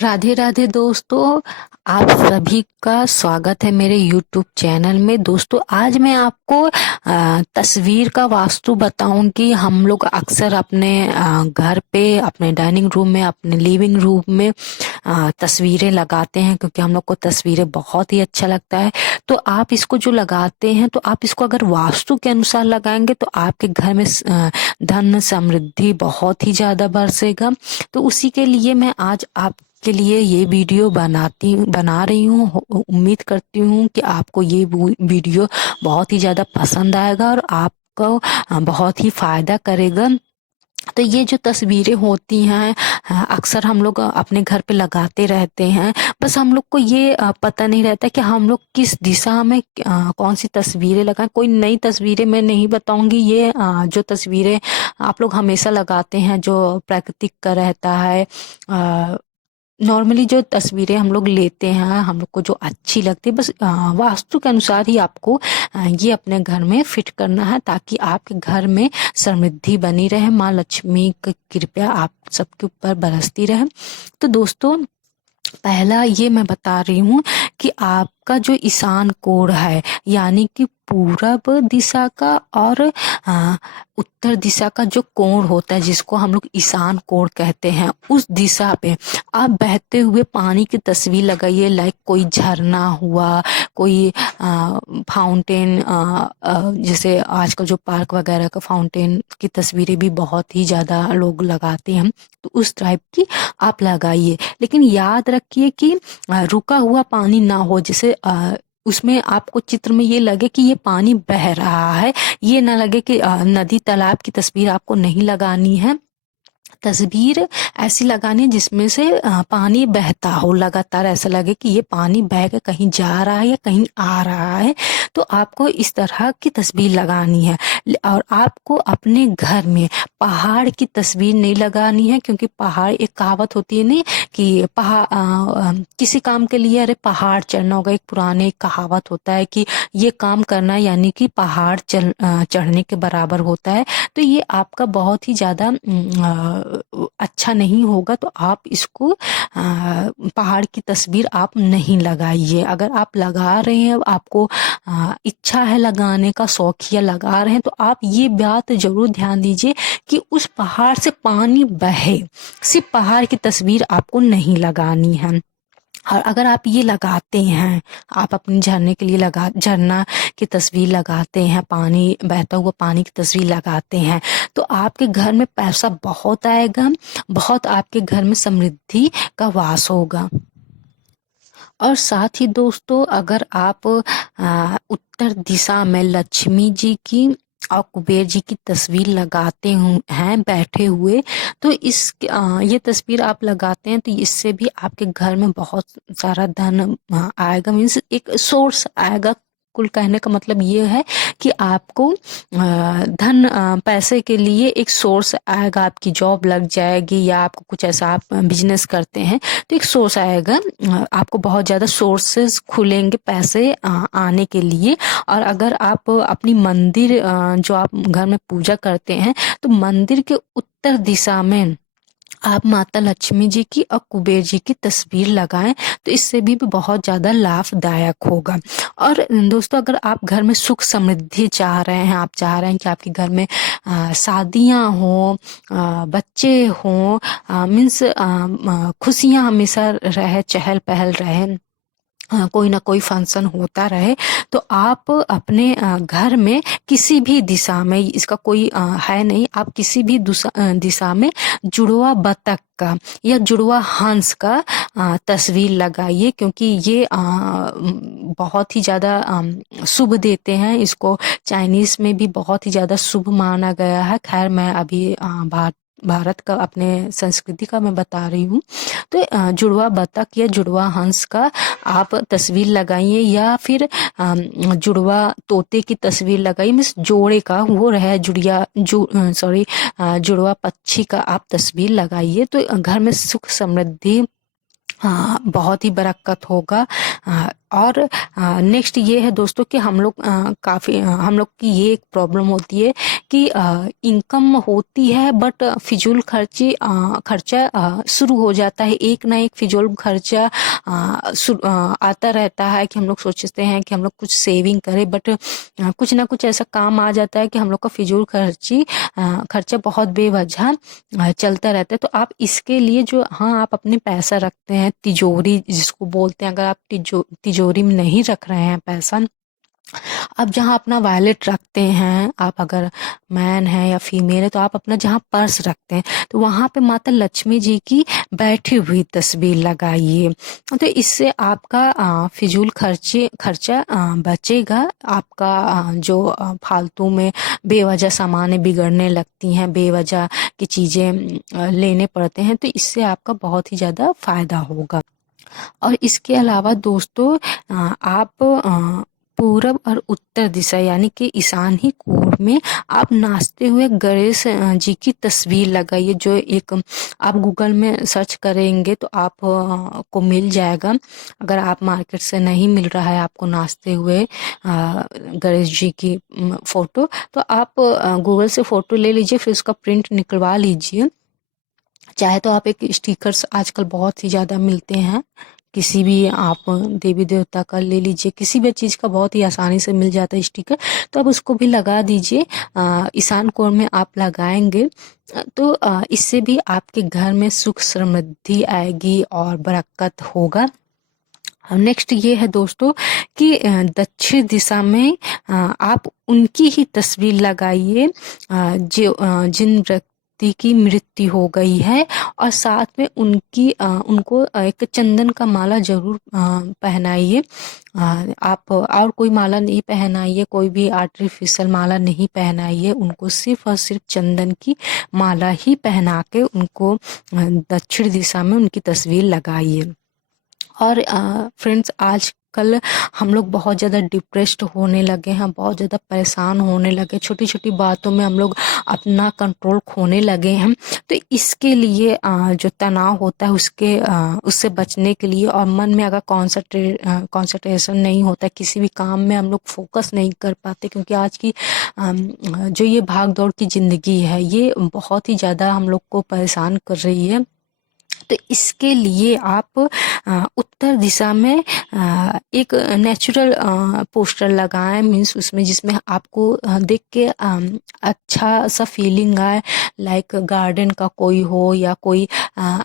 राधे राधे दोस्तों। आप सभी का स्वागत है मेरे YouTube चैनल में। दोस्तों आज मैं आपको तस्वीर का वास्तु बताऊंगी। हम लोग अक्सर अपने घर पे, अपने डाइनिंग रूम में, अपने लिविंग रूम में तस्वीरें लगाते हैं, क्योंकि हम लोग को तस्वीरें बहुत ही अच्छा लगता है। तो आप इसको जो लगाते हैं, तो आप इसको अगर वास्तु के अनुसार लगाएंगे तो आपके घर में धन समृद्धि बहुत ही ज्यादा बरसेगा। तो उसी के लिए मैं आज आप के लिए ये वीडियो बना रही हूँ। उम्मीद करती हूँ कि आपको ये वीडियो बहुत ही ज़्यादा पसंद आएगा और आपको बहुत ही फायदा करेगा। तो ये जो तस्वीरें होती हैं, अक्सर हम लोग अपने घर पे लगाते रहते हैं। बस हम लोग को ये पता नहीं रहता कि हम लोग किस दिशा में कौन सी तस्वीरें लगाएं। कोई नई तस्वीरें मैं नहीं बताऊंगी। ये जो तस्वीरें आप लोग हमेशा लगाते हैं, जो प्राकृतिक का रहता है, नॉर्मली जो तस्वीरें हम लोग लेते हैं, हम लोग को जो अच्छी लगती है, बस वास्तु के अनुसार ही आपको ये अपने घर में फिट करना है, ताकि आपके घर में समृद्धि बनी रहे, माँ लक्ष्मी की कृपा आप सबके ऊपर बरसती रहे। तो दोस्तों पहला ये मैं बता रही हूँ कि आपका जो ईशान कोण है, यानी कि पूरब दिशा का और उत्तर दिशा का जो कोण होता है, जिसको हम लोग ईशान कोण कहते हैं, उस दिशा पे आप बहते हुए पानी की तस्वीर लगाइए। लाइक कोई झरना हुआ, कोई फाउंटेन, जैसे आजकल जो पार्क वगैरह का फाउंटेन की तस्वीरें भी बहुत ही ज़्यादा लोग लगाते हैं, तो उस टाइप की आप लगाइए। लेकिन याद रखिए कि रुका हुआ पानी ना हो, जैसे उसमें आपको चित्र में ये लगे कि ये पानी बह रहा है। ये ना लगे कि नदी तालाब की तस्वीर आपको नहीं लगानी है। तस्वीर ऐसी लगानी जिसमें से पानी बहता हो, लगातार ऐसा लगे कि ये पानी बह के कहीं जा रहा है या कहीं आ रहा है। तो आपको इस तरह की तस्वीर लगानी है। और आपको अपने घर में पहाड़ की तस्वीर नहीं लगानी है, क्योंकि पहाड़, एक कहावत होती है नहीं कि किसी काम के लिए अरे पहाड़ चढ़ना होगा। एक पुराने कहावत होता है कि ये काम करना यानी कि पहाड़ चढ़ने के बराबर होता है। तो ये आपका बहुत ही ज्यादा अच्छा नहीं होगा। तो आप इसको पहाड़ की तस्वीर आप नहीं लगाइए। अगर आप लगा रहे हैं, आपको इच्छा है लगाने का, शौकिया लगा रहे हैं, तो आप ये बात जरूर ध्यान दीजिए कि उस पहाड़ से पानी बहे। सिर्फ पहाड़ की तस्वीर आपको नहीं लगानी है। और अगर आप ये लगाते हैं, आप अपने झरने के लिए झरना की तस्वीर लगाते हैं, पानी बहता हुआ पानी की तस्वीर लगाते हैं, तो आपके घर में पैसा बहुत आएगा, बहुत आपके घर में समृद्धि का वास होगा। और साथ ही दोस्तों, अगर आप उत्तर दिशा में लक्ष्मी जी की और कुबेर जी की तस्वीर लगाते हैं बैठे हुए, तो ये तस्वीर आप लगाते हैं, तो इससे भी आपके घर में बहुत सारा धन आएगा। मीन्स एक सोर्स आएगा। कुल कहने का मतलब ये है कि आपको धन, पैसे के लिए एक सोर्स आएगा। आपकी जॉब लग जाएगी, या आपको कुछ ऐसा, आप बिजनेस करते हैं तो एक सोर्स आएगा। आपको बहुत ज़्यादा सोर्सेस खुलेंगे पैसे आने के लिए। और अगर आप अपनी मंदिर, जो आप घर में पूजा करते हैं, तो मंदिर के उत्तर दिशा में आप माता लक्ष्मी जी की और कुबेर जी की तस्वीर लगाएं, तो इससे भी बहुत ज़्यादा लाभदायक होगा। और दोस्तों, अगर आप घर में सुख समृद्धि चाह रहे हैं, आप चाह रहे हैं कि आपके घर में शादियां हों, बच्चे हों, मीन्स खुशियां हमेशा रहे, चहल पहल रहे, कोई ना कोई फंक्शन होता रहे, तो आप अपने घर में किसी भी दिशा में, इसका कोई है नहीं, आप किसी भी दिशा में जुड़वा बतख का या जुड़वा हंस का तस्वीर लगाइए, क्योंकि ये बहुत ही ज़्यादा शुभ देते हैं। इसको चाइनीज में भी बहुत ही ज़्यादा शुभ माना गया है। खैर, मैं अभी भारत का, अपने संस्कृति का मैं बता रही हूँ। तो जुड़वा बतख या जुड़वा हंस का आप तस्वीर लगाइए, या फिर जुड़वा तोते की तस्वीर लगाइए। मीन्स जोड़े का वो रहे, जुड़वा पक्षी का आप तस्वीर लगाइए, तो घर में सुख समृद्धि बहुत ही बरकत होगा। और नेक्स्ट ये है दोस्तों कि हम लोग काफ़ी हम लोग की ये एक प्रॉब्लम होती है कि इनकम होती है बट फिजूल खर्चा शुरू हो जाता है। एक ना एक फिजूल खर्चा आता रहता है कि हम लोग सोचते हैं कि हम लोग कुछ सेविंग करें, बट कुछ ना कुछ ऐसा काम आ जाता है कि हम लोग का फिजूल खर्चा बहुत बेवजह चलता रहता है। तो आप इसके लिए जो हाँ आप अपने पैसा रखते हैं तिजोरी जिसको बोलते हैं, अगर आप तिजोरी में नहीं रख रहे हैं पैसा, आप जहाँ अपना वॉलेट रखते हैं, आप अगर मैन है या फीमेल है तो आप अपना जहाँ पर्स रखते हैं तो वहाँ पे माता लक्ष्मी जी की बैठी हुई तस्वीर लगाइए। तो इससे आपका फिजूल खर्चा बचेगा। आपका जो फालतू में बेवजह सामानें बिगड़ने लगती हैं, बेवजह की चीज़ें लेने पड़ते हैं, तो इससे आपका बहुत ही ज़्यादा फायदा होगा। और इसके अलावा दोस्तों आप पूरब और उत्तर दिशा यानी कि ईशानी कोण में आप नाचते हुए गणेश जी की तस्वीर लगाइए। जो एक आप गूगल में सर्च करेंगे तो आप को मिल जाएगा। अगर आप मार्केट से नहीं मिल रहा है आपको नाचते हुए गणेश जी की फोटो, तो आप गूगल से फोटो ले लीजिए, फिर उसका प्रिंट निकलवा लीजिए। चाहे तो आप एक स्टिकर्स आजकल बहुत ही ज़्यादा मिलते हैं, किसी भी आप देवी देवता का ले लीजिए, किसी भी चीज़ का बहुत ही आसानी से मिल जाता है स्टिकर, तो आप उसको भी लगा दीजिए। ईशान कोण में आप लगाएंगे तो इससे भी आपके घर में सुख समृद्धि आएगी और बरकत होगा। नेक्स्ट ये है दोस्तों कि दक्षिण दिशा में आप उनकी ही तस्वीर लगाइए जो जिन व्यक्ति की मृत्यु हो गई है, और साथ में उनको एक चंदन का माला जरूर पहनाइए। आप और कोई माला नहीं पहनाइए, कोई भी आर्टिफिशियल माला नहीं पहनाइए, उनको सिर्फ और सिर्फ चंदन की माला ही पहना के उनको दक्षिण दिशा में उनकी तस्वीर लगाइए। और फ्रेंड्स आजकल हम लोग बहुत ज़्यादा डिप्रेस्ड होने लगे हैं, बहुत ज़्यादा परेशान होने लगे, छोटी छोटी बातों में हम लोग अपना कंट्रोल खोने लगे हैं। तो इसके लिए जो तनाव होता है उससे बचने के लिए, और मन में अगर कॉन्सेंट्रेशन नहीं होता, किसी भी काम में हम लोग फोकस नहीं कर पाते, क्योंकि आज की जो ये भाग दौड़ की ज़िंदगी है ये बहुत ही ज़्यादा हम लोग को परेशान कर रही है। तो इसके लिए आप उत्तर दिशा में एक नेचुरल पोस्टर लगाएं, मीन्स उसमें जिसमें आपको देख के अच्छा सा फीलिंग आए, लाइक गार्डन का कोई हो या कोई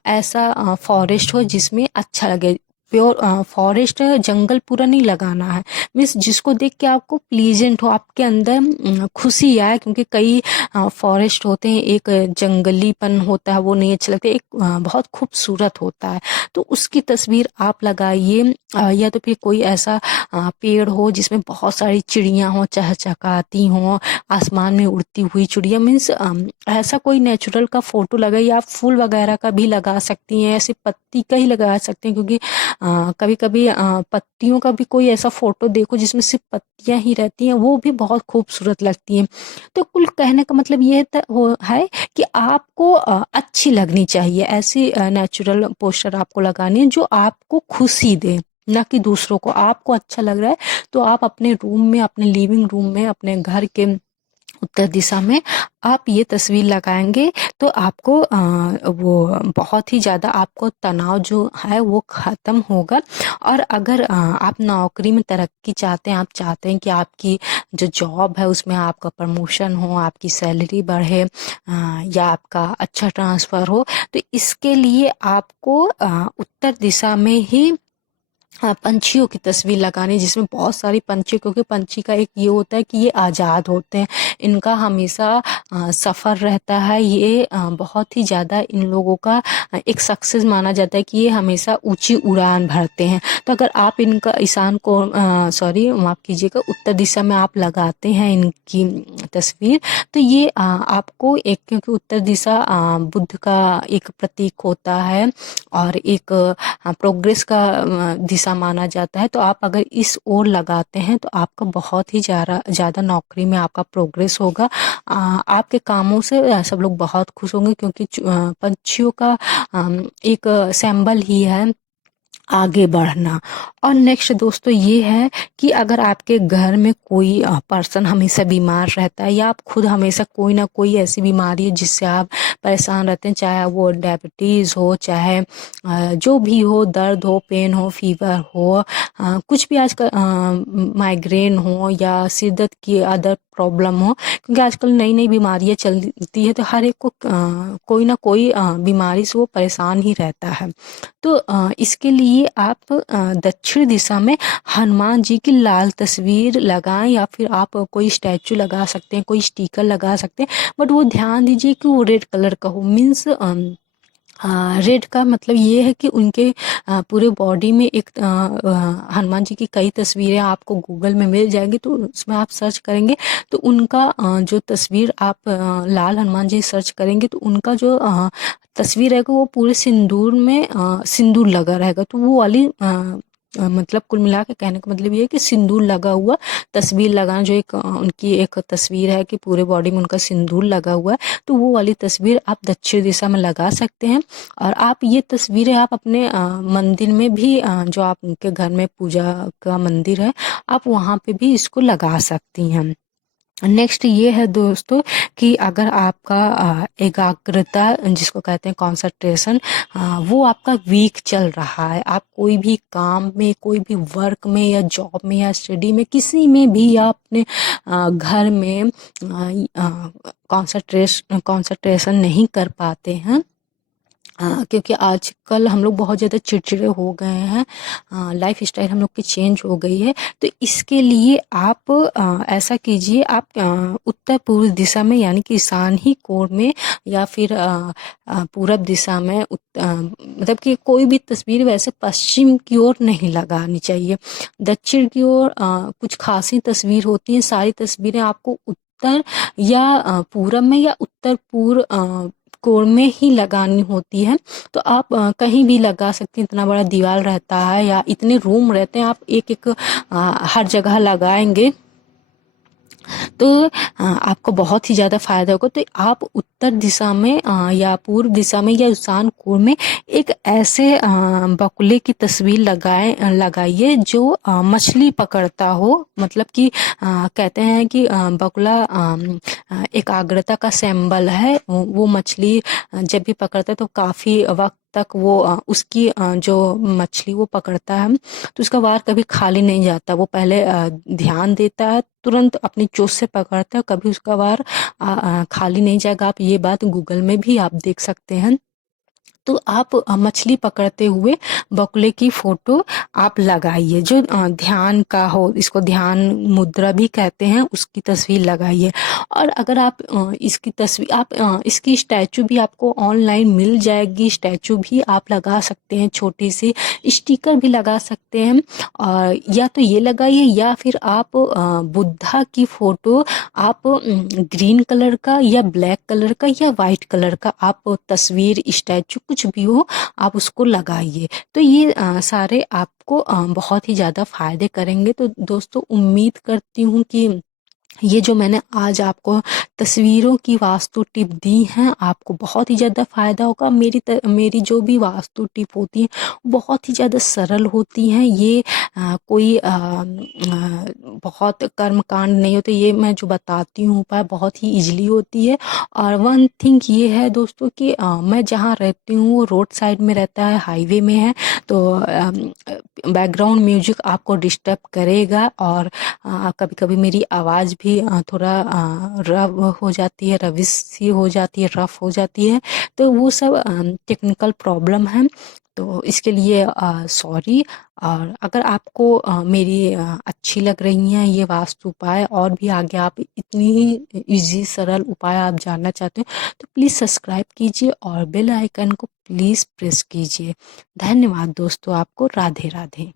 ऐसा फॉरेस्ट हो जिसमें अच्छा लगे। प्योर फॉरेस्ट जंगल पूरा नहीं लगाना है, मीन्स जिसको देख के आपको प्लीजेंट हो, आपके अंदर खुशी आए, क्योंकि कई फॉरेस्ट होते हैं एक जंगलीपन होता है वो नहीं अच्छा लगता, एक बहुत खूबसूरत होता है। तो उसकी तस्वीर आप लगाइए, या तो फिर कोई ऐसा पेड़ हो जिसमें बहुत सारी चिड़ियाँ हों, चहचहाती हों, आसमान में उड़ती हुई चिड़िया, मीन्स ऐसा कोई नेचुरल का फोटो लगाइए। आप फूल वगैरह का भी लगा सकती हैं, ऐसे पत्ती का ही लगा सकते हैं, क्योंकि कभी कभी पत्तियों का भी कोई ऐसा फोटो देखो जिसमें सिर्फ पत्तियां ही रहती हैं, वो भी बहुत खूबसूरत लगती हैं। तो कुल कहने का मतलब ये है कि आपको अच्छी लगनी चाहिए, ऐसी नेचुरल पोस्टर आपको लगानी है जो आपको खुशी दे, ना कि दूसरों को। आपको अच्छा लग रहा है तो आप अपने रूम में, अपने लिविंग रूम में, अपने घर के उत्तर दिशा में आप ये तस्वीर लगाएंगे तो आपको वो बहुत ही ज़्यादा आपको तनाव जो है वो ख़त्म होगा। और अगर आप नौकरी में तरक्की चाहते हैं, आप चाहते हैं कि आपकी जो जॉब है उसमें आपका प्रमोशन हो, आपकी सैलरी बढ़े, या आपका अच्छा ट्रांसफ़र हो, तो इसके लिए आपको उत्तर दिशा में ही पंछियों की तस्वीर लगानी, जिसमें बहुत सारी पंछी, क्योंकि पंछी का एक ये होता है कि ये आज़ाद होते हैं, इनका हमेशा सफ़र रहता है, ये बहुत ही ज़्यादा इन लोगों का एक सक्सेस माना जाता है कि ये हमेशा ऊंची उड़ान भरते हैं। तो अगर आप इनका ईशान को माफ़ कीजिएगा, उत्तर दिशा में आप लगाते हैं इनकी तस्वीर, तो ये आपको एक, क्योंकि उत्तर दिशा बुद्ध का एक प्रतीक होता है और एक प्रोग्रेस का दिशा माना जाता है। तो आप अगर इस ओर लगाते हैं तो आपका बहुत ही ज़्यादा नौकरी में आपका प्रोग्रेस होगा। आपके कामों से सब लोग बहुत खुश होंगे, क्योंकि पंछियों का एक सिंबल ही है आगे बढ़ना। और नेक्स्ट दोस्तों ये है कि अगर आपके घर में कोई पर्सन हमेशा बीमार रहता है, या आप खुद हमेशा कोई ना कोई ऐसी बीमारी है जिससे आप परेशान रहते हैं, चाहे वो डायबिटीज़ हो, चाहे जो भी हो, दर्द हो, पेन हो, फीवर हो, कुछ भी आजकल, माइग्रेन हो या सिर दर्द की अदर प्रॉब्लम हो, क्योंकि आजकल नई नई बीमारियां चलती है, तो हर एक को कोई ना कोई बीमारी से वो परेशान ही रहता है। तो इसके लिए आप दक्षिण दिशा में हनुमान जी की लाल तस्वीर लगाएं, या फिर आप कोई स्टैचू लगा सकते हैं, कोई स्टिकर लगा सकते हैं, बट वो ध्यान दीजिए कि वो रेड कलर का हो। मीन्स रेड का मतलब ये है कि उनके पूरे बॉडी में एक हनुमान जी की कई तस्वीरें आपको गूगल में मिल जाएंगी, तो उसमें आप सर्च करेंगे तो उनका जो तस्वीर आप लाल हनुमान जी सर्च करेंगे तो उनका जो तस्वीर रहेगा वो पूरे सिंदूर में सिंदूर लगा रहेगा। तो वो वाली मतलब कुल मिला के कहने का मतलब ये है कि सिंदूर लगा हुआ तस्वीर लगाना, जो एक उनकी एक तस्वीर है कि पूरे बॉडी में उनका सिंदूर लगा हुआ है, तो वो वाली तस्वीर आप दक्षिण दिशा में लगा सकते हैं। और आप ये तस्वीरें आप अपने मंदिर में भी, जो आपके घर में पूजा का मंदिर है, आप वहाँ पे भी इसको लगा सकती हैं। नेक्स्ट ये है दोस्तों कि अगर आपका एकाग्रता जिसको कहते हैं कंसंट्रेशन, वो आपका वीक चल रहा है, आप कोई भी काम में, कोई भी वर्क में या जॉब में या स्टडी में, किसी में भी आप अपने घर में कंसंट्रेशन नहीं कर पाते हैं, क्योंकि आजकल हम लोग बहुत ज़्यादा चिड़चिड़े हो गए हैं, लाइफ स्टाइल हम लोग की चेंज हो गई है। तो इसके लिए आप ऐसा कीजिए, आप उत्तर पूर्व दिशा में यानी कि ईशानी कोण में, या फिर पूरब दिशा में, मतलब कि कोई भी तस्वीर वैसे पश्चिम की ओर नहीं लगानी चाहिए। दक्षिण की ओर कुछ खासी तस्वीर होती हैं, सारी तस्वीरें आपको उत्तर या पूरब में या उत्तर पूर्व कोण में ही लगानी होती है। तो आप कहीं भी लगा सकते हैं, इतना बड़ा दीवार रहता है या इतने रूम रहते हैं, आप एक एक हर जगह लगाएंगे तो आपको बहुत ही ज़्यादा फायदा होगा। तो आप उत्तर दिशा में या पूर्व दिशा में या ईशान कोण में एक ऐसे बकुले की तस्वीर लगाइए जो मछली पकड़ता हो। मतलब कि कहते हैं कि बकुला एकाग्रता का सिंबल है। वो मछली जब भी पकड़ता है तो काफ़ी वक्त तक वो उसकी जो मछली वो पकड़ता है तो उसका वार कभी खाली नहीं जाता। वो पहले ध्यान देता है, तुरंत अपनी चोंच से पकड़ता है, कभी उसका वार खाली नहीं जाएगा। आप ये बात गूगल में भी आप देख सकते हैं। तो आप मछली पकड़ते हुए बकुले की फोटो आप लगाइए, जो ध्यान का हो, इसको ध्यान मुद्रा भी कहते हैं, उसकी तस्वीर लगाइए। और अगर आप इसकी तस्वीर, आप इसकी स्टैचू भी आपको ऑनलाइन मिल जाएगी, स्टैचू भी आप लगा सकते हैं, छोटी सी स्टिकर भी लगा सकते हैं। और या तो ये लगाइए या फिर आप बुद्धा की फोटो आप ग्रीन कलर का या ब्लैक कलर का या वाइट कलर का आप तस्वीर, स्टैचू कुछ भी हो, आप उसको लगाइए। तो ये सारे आपको बहुत ही ज़्यादा फायदे करेंगे। तो दोस्तों उम्मीद करती हूँ कि ये जो मैंने आज आपको तस्वीरों की वास्तु टिप दी हैं, आपको बहुत ही ज़्यादा फ़ायदा होगा। मेरी जो भी वास्तु टिप होती है बहुत ही ज़्यादा सरल होती हैं। ये कोई बहुत कर्मकांड नहीं होते। ये मैं जो बताती हूँ उपाय बहुत ही इजीली होती है। और वन थिंग ये है दोस्तों कि मैं जहाँ रहती हूँ वो रोड साइड में रहता है, हाईवे में है, तो बैकग्राउंड म्यूजिक आपको डिस्टर्ब करेगा और कभी कभी मेरी आवाज़ भी थोड़ा रफ हो जाती है, रविश सी हो जाती है, रफ हो जाती है। तो वो सब टेक्निकल प्रॉब्लम है, तो इसके लिए सॉरी। और अगर आपको मेरी अच्छी लग रही हैं ये वास्तु उपाय, और भी आगे आप इतनी ही इजी सरल उपाय आप जानना चाहते हैं तो प्लीज़ सब्सक्राइब कीजिए और बेल आइकन को प्लीज़ प्रेस कीजिए। धन्यवाद दोस्तों, आपको राधे राधे।